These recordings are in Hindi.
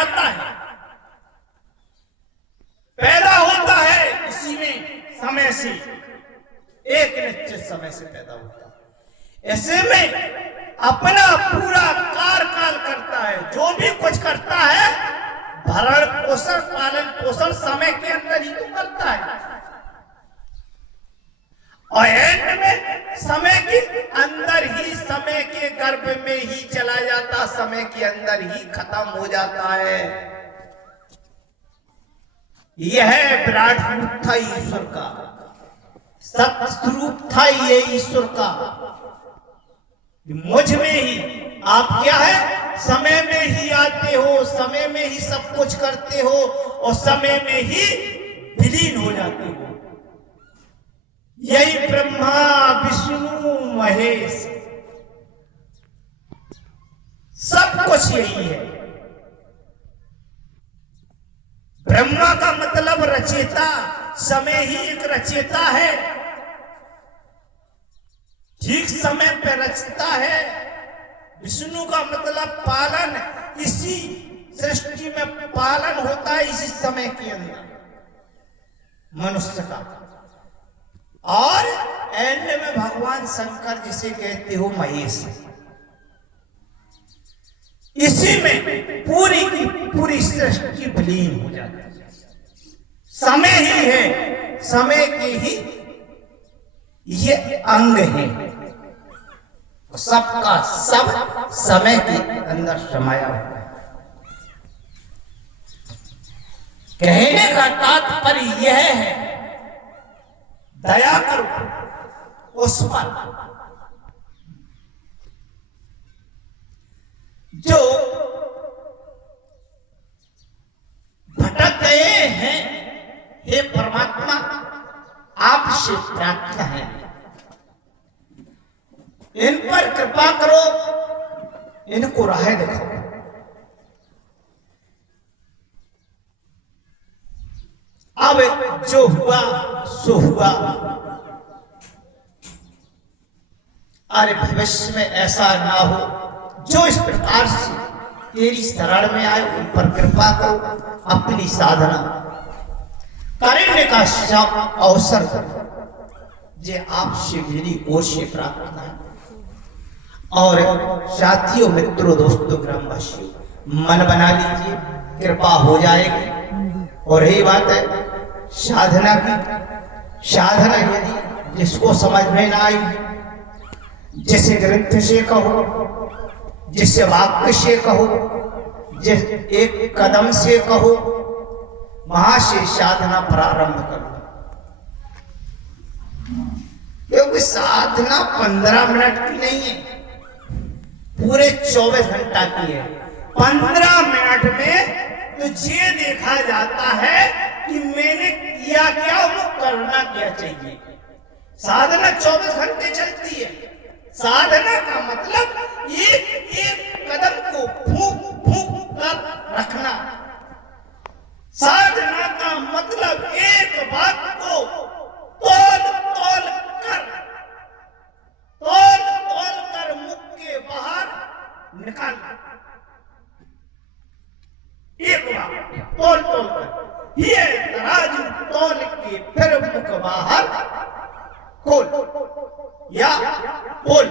आता है, पैदा होता है इसी में समय से, एक निश्चित समय से पैदा होता है। ऐसे में अपना पूरा कार्यकाल करता है, जो भी कुछ करता है भरण पोषण पालन पोषण समय के अंदर ही तो करता है, और एंड में समय के अंदर ही, समय के गर्भ में ही चला जाता, समय के अंदर ही खत्म हो जाता है। यह विराट रूप था ईश्वर का, सत्य रूप था ये ईश्वर का। मुझ में ही आप क्या है, समय में ही आते हो, समय में ही सब कुछ करते हो और समय में ही विलीन हो जाते हो। यही ब्रह्मा विष्णु महेश, सब कुछ यही है। ब्रह्मा का मतलब रचेता, समय ही एक रचेता है, ठीक समय पे रचता है। विष्णु का मतलब पालन, इसी सृष्टि में पालन होता है इसी समय के अंदर मनुष्य का। और एंड में भगवान शंकर जिसे कहते हो महेश, इसी में पूरी की पूरी सृष्टि विलीन हो जाती है। समय ही है, समय के ही ये अंग है, सबका सब समय के अंदर समाया हुआ है। कहने का तात्पर्य यह है, दया करो उस पर जो भटक गए हैं। हे परमात्मा, आपसे प्रार्थना है, इन पर कृपा करो, इनको राह दिखाओ। अब जो हुआ सो हुआ, अरे भविष्य में ऐसा ना हो। जो इस प्रकार से तेरी शरण में आए उन पर कृपा करो, अपनी साधना करने का अवसर करो। जे आपसे मेरी ओर से प्रार्थना है। और साथियों, मित्रों, दोस्तों, ग्रामवासियों, मन बना लीजिए, कृपा हो जाएगी। और यही बात है साधना की। साधना यदि जिसको समझ में ना आई, जिसे ग्रंथ से कहो, जिसे वाक्य से कहो, जिस एक कदम से कहो, वहां से साधना प्रारंभ करो। क्योंकि साधना 15 मिनट की नहीं है, पूरे 24 घंटा की है। 15 मिनट में तो ये देखा जाता है कि मैंने किया क्या, वो करना क्या चाहिए। साधना 24 घंटे चलती है। साधना का मतलब एक एक कदम को फूंक फूंक कर रखना। साधना का मतलब एक बात को तोल तोल कर मुख के बाहर निकालना। एक बात तोल कर, ये तराजू तोल के फिर मुख बाहर खोल या बोल।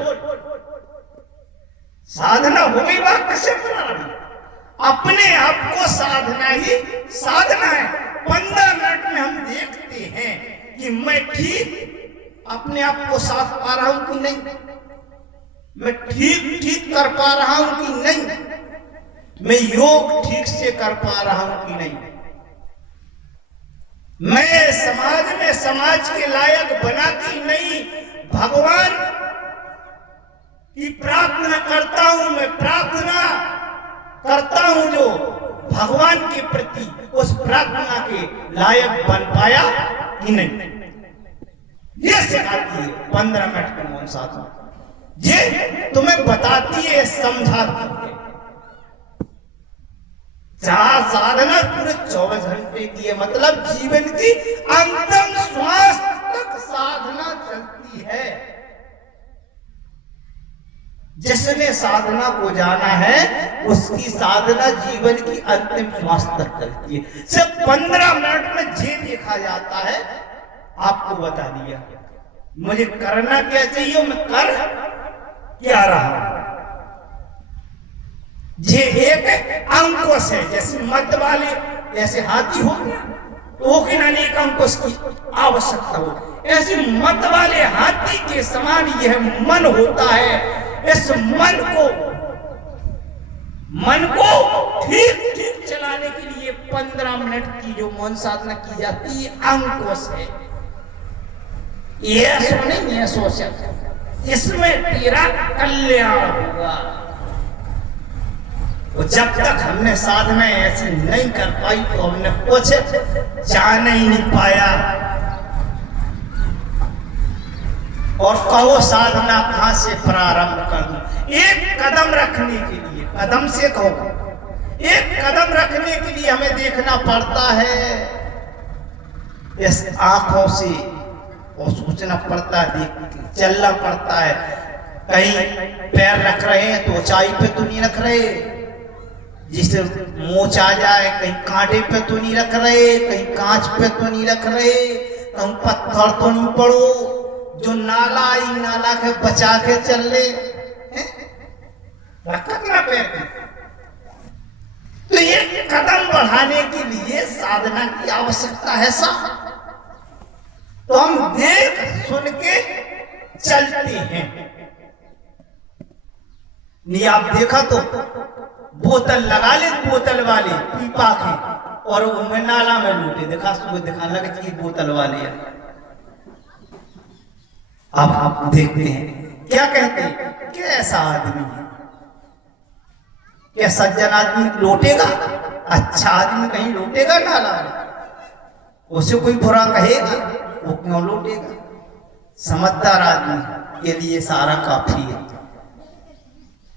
साधना हो गई वाक्य से प्रारंभ। अपने आप को साधना ही साधना है। 15 मिनट में हम देखते हैं कि मैं ठीक अपने आप को साध पा रहा हूं कि नहीं, मैं ठीक कर पा रहा हूं कि नहीं, मैं योग ठीक से कर पा रहा हूं कि नहीं, मैं समाज में समाज के लायक बना कि नहीं। भगवान की प्रार्थना करता हूं, मैं प्रार्थना करता हूं जो भगवान के प्रति, उस प्रार्थना के लायक बन पाया कि नहीं। ये सिखाती है 15 मिनट की मौन साधना। ये तुम्हें बताती है, समझाती है। जहां साधना पूरे 24 घंटे की है, मतलब जीवन की अंतिम श्वास तक साधना चलती है। जिसने साधना को जाना है उसकी साधना जीवन की अंतिम श्वास तक चलती है। सिर्फ 15 मिनट में जे देखा जाता है, आपको बता दिया मुझे करना क्या चाहिए, मैं कर क्या रहा हूं। ये एक अंकुश है, जैसे मत वाले ऐसे हाथी हो गया तो एक अंकुश की आवश्यकता हो, ऐसे मत वाले हाथी के समान यह मन होता है। इस मन को ठीक ठीक चलाने के लिए 15 मिनट की जो मौन साधना की जाती है अंकुश है। यह सो नहीं, यह सोच, इसमें तेरा कल्याण होगा। और जब तक हमने साधना ऐसी नहीं कर पाई तो हमने कुछ जान ही नहीं पाया। और कहो साधना कहां से प्रारंभ करूं। एक कदम रखने के लिए, कदम से कहो, एक कदम रखने के लिए हमें देखना पड़ता है इस आंखों से, और सोचना पड़ता है, देख चलना पड़ता है। कहीं पैर रख रहे हैं तो ऊंचाई पे तो नहीं रख रहे, जिससे मोच आ जाए, कहीं कांटे पे तो नहीं रख रहे, कहीं कांच पे तो नहीं रख रहे, कहीं पत्थर तो नहीं पड़ो, जो नाला ही नाला के बचा के चल ले रखना पैर। तो ये कदम बढ़ाने के लिए साधना की आवश्यकता है साहब। तो हम देख सुन के चलते हैं। नहीं आप देखा तो बोतल लगा ले, बोतल वाले पीपा के, और उनमें नाला में लूटे, देखा सुबह दिखाने लगे चाहिए बोतल वाले है। आप देखते हैं क्या कहते हैं, कैसा आदमी है, क्या सज्जन आदमी लौटेगा, अच्छा आदमी कहीं लौटेगा नाला में, उसे कोई बुरा कहेगा, वो क्यों लौटेगा। समझदार आदमी के लिए सारा काफी है।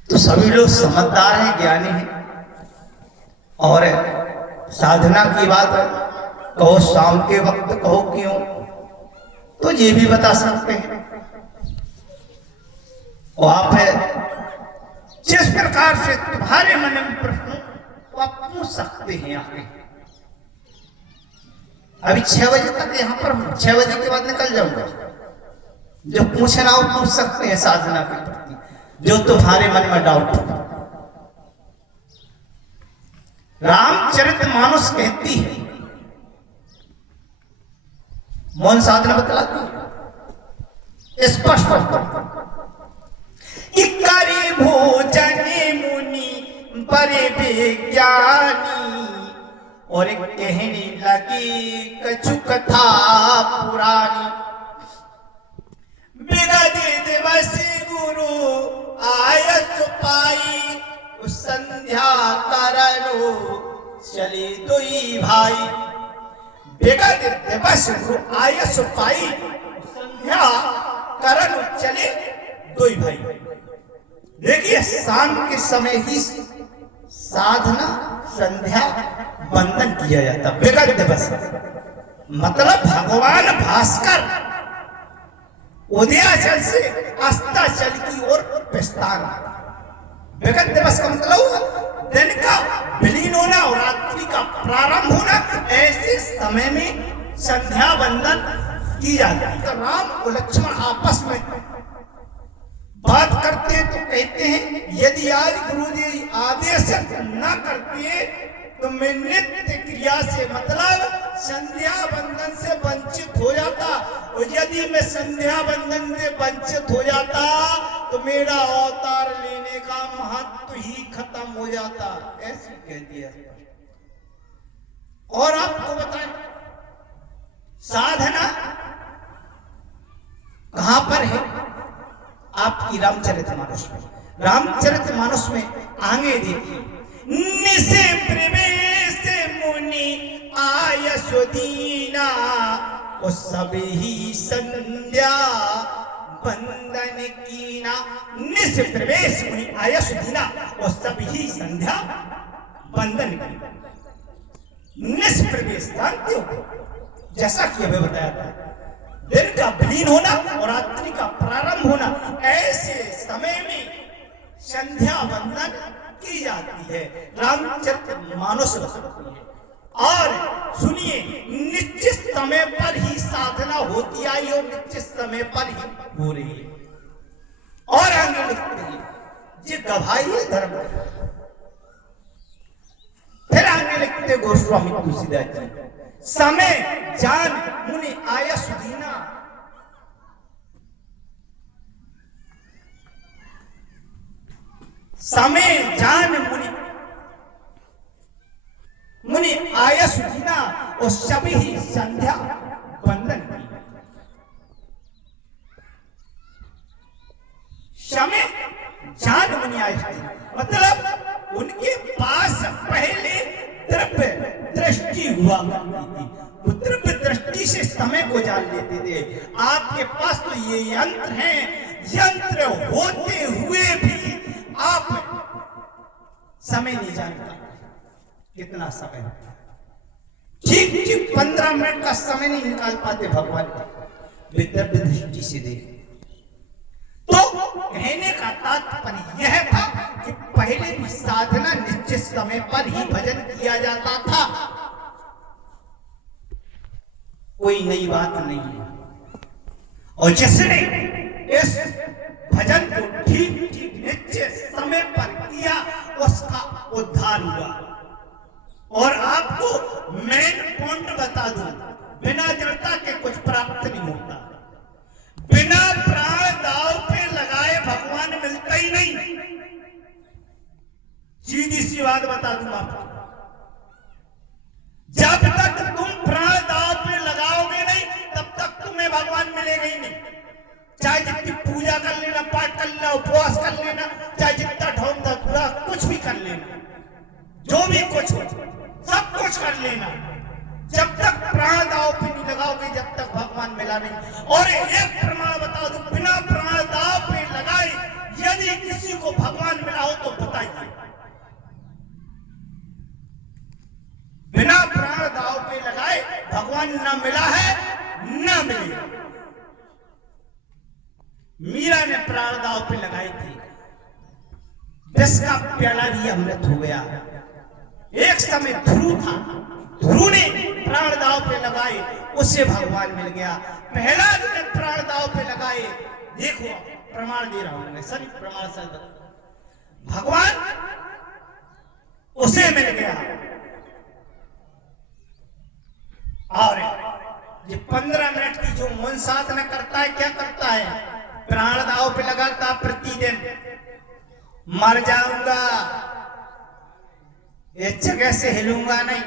तो सभी लोग समझदार हैं, ज्ञानी हैं। और साधना की बात कहो शाम के वक्त कहो क्यों, तो ये भी बता सकते हैं। और आप जिस प्रकार से तुम्हारे मन में प्रश्न तो आप पूछ सकते हैं। आगे अभी 6 बजे तक यहाँ पर हूं, 6 बजे के बाद निकल जाऊंगा। जो पूछना हो पूछ सकते हैं साधना के प्रति, जो तुम्हारे मन में डाउट हो। रामचरितमानस कहती है, मौन साधना बतलाती है स्पष्ट कि करे भोजन मुनि बड़े विज्ञानी, और एक कहने लगी कछु कथा पुरानी। बिगड़ दिवस गुरु आयत पाई, संध्या करनो चले दुई भाई। बिगड़ दिवस गुरु आयस पाई, संध्या करनो चले दुई भाई। देखिए शाम के समय ही साधना संध्या बंदन किया जाता। बिगड़ दिवस मतलब भगवान भास्कर उदयाचल से अस्ताचल की ओर प्रस्थान। बिगड़ दिवस का मतलब दिन का विलीन होना और रात्रि का प्रारंभ होना। ऐसे समय में संध्या बंदन की जाती है। तो राम और लक्ष्मण आपस में बात करते हैं तो कहते हैं, यदि आज गुरुजी आदेश न करते तो मैं नित्य क्रिया से मतलब संध्या बंदन से वंचित हो जाता, और यदि मैं संध्या बंदन से वंचित हो जाता तो मेरा अवतार लेने का महत्व ही खत्म हो जाता। ऐसे कह दिया। और आपको बताएं साधना कहां पर है आपकी रामचरितमानस में। रामचरितमानस में आगे देखिए, निसे प्रवेश मुनि आयसु दीना, वो सब ही संध्या बंदन कीना। निस प्रवेश मुनि आयसु दीना, वो सब ही संध्या बंदन कीना। निस प्रवेश जानते हो, जैसा कि अभी बताया था, दिन का विलीन होना और रात्रि का प्रारंभ होना। ऐसे समय में संध्या वंदन की जाती है, रामचरितमानस बताती है। और सुनिए, निश्चित समय पर ही साधना होती आई और निश्चित समय पर ही हो रही है। और आगे लिखते हैं, ये गवाही है धर्म। फिर आगे लिखते गोस्वामी तुलसीदास जी, समय जान मुनि आया सुदीना। समय जान मुनि आया सुदीना और सभी ही संध्या वंदन की। समय जान मुनि आया, मतलब उनके पास पहले द्रव्य दृष्टि हुआ करती थी, वो द्रव्य दृष्टि से समय को जान लेते थे। आपके पास तो ये यंत्र हैं, यंत्र होते हुए भी आप समय नहीं जान पाते। कितना समय, ठीक 15 मिनट का समय नहीं निकाल पाते भगवान की द्रव्य दृष्टि से देख। तो कहने का तात्पर्य यह था कि पहले भी साधना निश्चित समय पर ही भजन किया जाता था, कोई नई बात नहीं है। और जिसने इस भजन को ठीक ठीक निश्चित समय पर किया उसका उद्धार हुआ। और आपको मेन पॉइंट बता दूं, बिना जड़ता के कुछ प्राप्त नहीं होता। बिना प्राण दांव पे लगाए भगवान मिलता ही नहीं, सीधी सी बात बता दूं आपको। जब तक तुम प्राण दांव पे लगाओगे नहीं, तब तक तुम्हें भगवान मिलेगा ही नहीं। चाहे जितनी पूजा कर लेना, पाठ कर लेना, उपवास कर लेना, चाहे जितना ढोम पूरा कुछ भी कर लेना, जो भी कुछ हो सब कुछ कर लेना, जब तक प्राण दांव पे नहीं लगाओगे जब तक भगवान मिला नहीं। और एक प्रमाण बता दूं, बिना प्राण दांव पे लगाए यदि किसी को भगवान मिला हो तो बताइए। बिना प्राण दांव पे लगाए भगवान ना मिला है ना मिलेगा। मीरा ने प्राण दांव पे लगाई थी, विष का प्याला भी अमृत हो गया। एक समय ध्रुव था, ध्रुव ने प्राण दांव पे लगाए, उससे भगवान मिल गया। पहला ने प्राण दांव पे लगाए, देखो प्रमाण दे रहा हूं मैं, सभी प्रमाण से भगवान उसे मिल गया। और ये 15 मिनट की जो मौन साधना करता है, क्या करता है? प्राण दांव पे लगाता प्रतिदिन, मर जाऊंगा, इस जगह से हिलूंगा नहीं,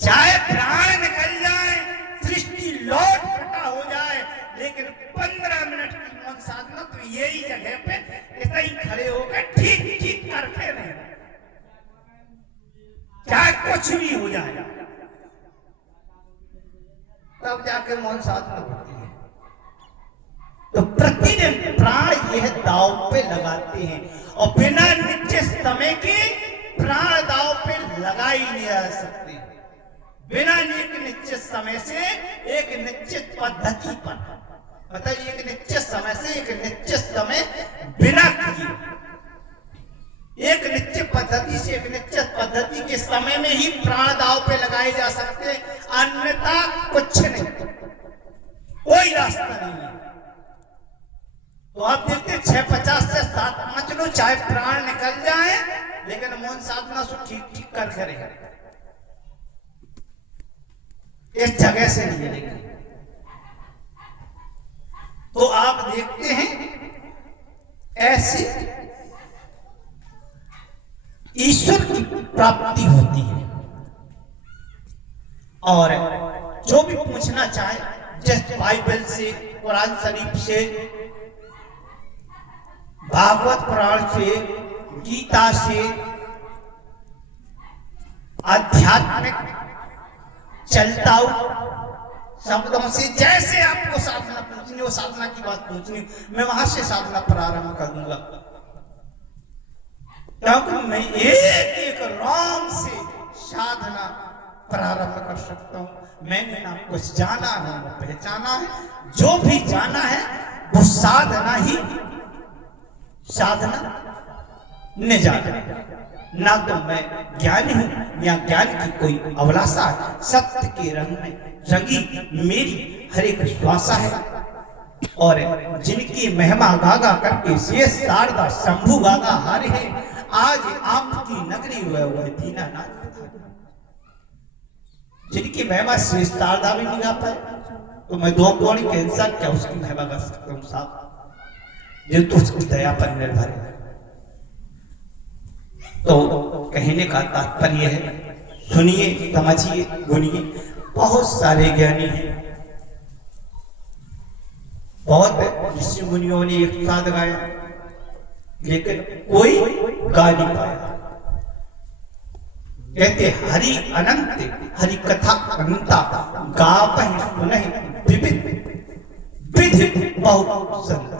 चाहे प्राण निकल जाए, सृष्टि लौट कटा हो जाए, लेकिन 15 मिनट की मौन साधना तो यही जगह पे इतना ही खड़े होकर ठीक ठीक करते रहे, चाहे कुछ भी हो जाए, तब जाके मौन साधना होती है। तो प्रतिदिन प्राण यह दांव पे लगाते हैं, और बिना निश्चित समय के प्राण दांव पे लगा ही नहीं जा सकते। बिना एक निश्चित समय से एक निश्चित पद्धति पर, बताइए, एक निश्चित समय से एक निश्चित समय बिना किए, एक निश्चित पद्धति से एक निश्चित पद्धति के समय में ही प्राण दांव पे लगाए जा सकते, अन्यथा कुछ नहीं, कोई रास्ता नहीं है। तो आप देखते 6:50 से 7:05 लो, चाहे प्राण निकल जाए, लेकिन मौन साधना से ठीक ठीक कर करेगा, इस जगह से नहीं मिलेगी। तो आप देखते हैं ऐसे ईश्वर की प्राप्ति होती है। और जो भी पूछना चाहे, जैसे बाइबल से, कुरान शरीफ से, भागवत पुराण से, गीता से, आध्यात्मिक चलता शब्दों से, जैसे आपको साधना पूछनी हो, साधना की बात पूछनी, मैं वहां से साधना प्रारंभ करूंगा, क्योंकि मैं एक एक राम से साधना प्रारंभ कर सकता हूं। मैंने ना कुछ जाना है ना पहचाना है, जो भी जाना है वो साधना ही साधना न जाने, ना तो मैं ज्ञानी हूं या ज्ञान की कोई अभिलाषा है। सत्य के रंग में रंगी मेरी हर एक श्वासा है, और जिनकी महिमा गागा करके शेष शारदा शंभु गागा हारे हैं। आज आपकी नगरी वह दीनानाथ, जिनकी महिमा शेष शारदा भी नहीं गा पाए, तो मैं दो कौड़ी के इंसान क्या उसकी महिमा गा सकता हूं साहब, जो तो उसकी दया पर निर्भर है। तो कहने का तात्पर्य है, सुनिए, समझिए, गुनिए। बहुत सारे ज्ञानी हैं, बहुत ऋषि मुनियों ने एक साथ गाया, लेकिन कोई गा नहीं पाया। कहते हरि अनंत हरि कथा अनंता, गावहि सुनहि विविध विधि बहुत संत।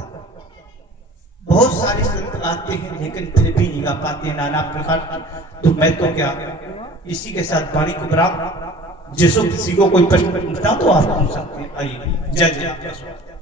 बहुत सारे संत गाते हैं, लेकिन फिर भी नहीं गा पाते नाना प्रकार की। तो मैं तो क्या इसी के साथ वाणी को बराबर, जिसको किसी को कोई प्रश्न पूछता तो आप पूछ सकते हैं। आइए, जय जय।